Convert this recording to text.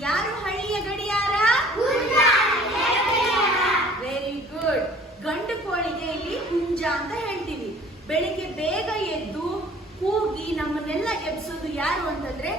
ಯಾರು ಹಳ್ಳಿಯ ಗಡಿಯಾರ? ವೆರಿ ಗುಡ್ ಗಂಡು ಕೋಳಿಗೆ ಇಲ್ಲಿ ಹುಂಜ ಅಂತ ಹೇಳ್ತೀವಿ. ಬೆಳಿಗ್ಗೆ ಬೇಗ ಎದ್ದು ಕೂಗಿ ನಮ್ಮನ್ನೆಲ್ಲ ಎಬ್ಸೋದು ಯಾರು ಅಂತಂದ್ರೆ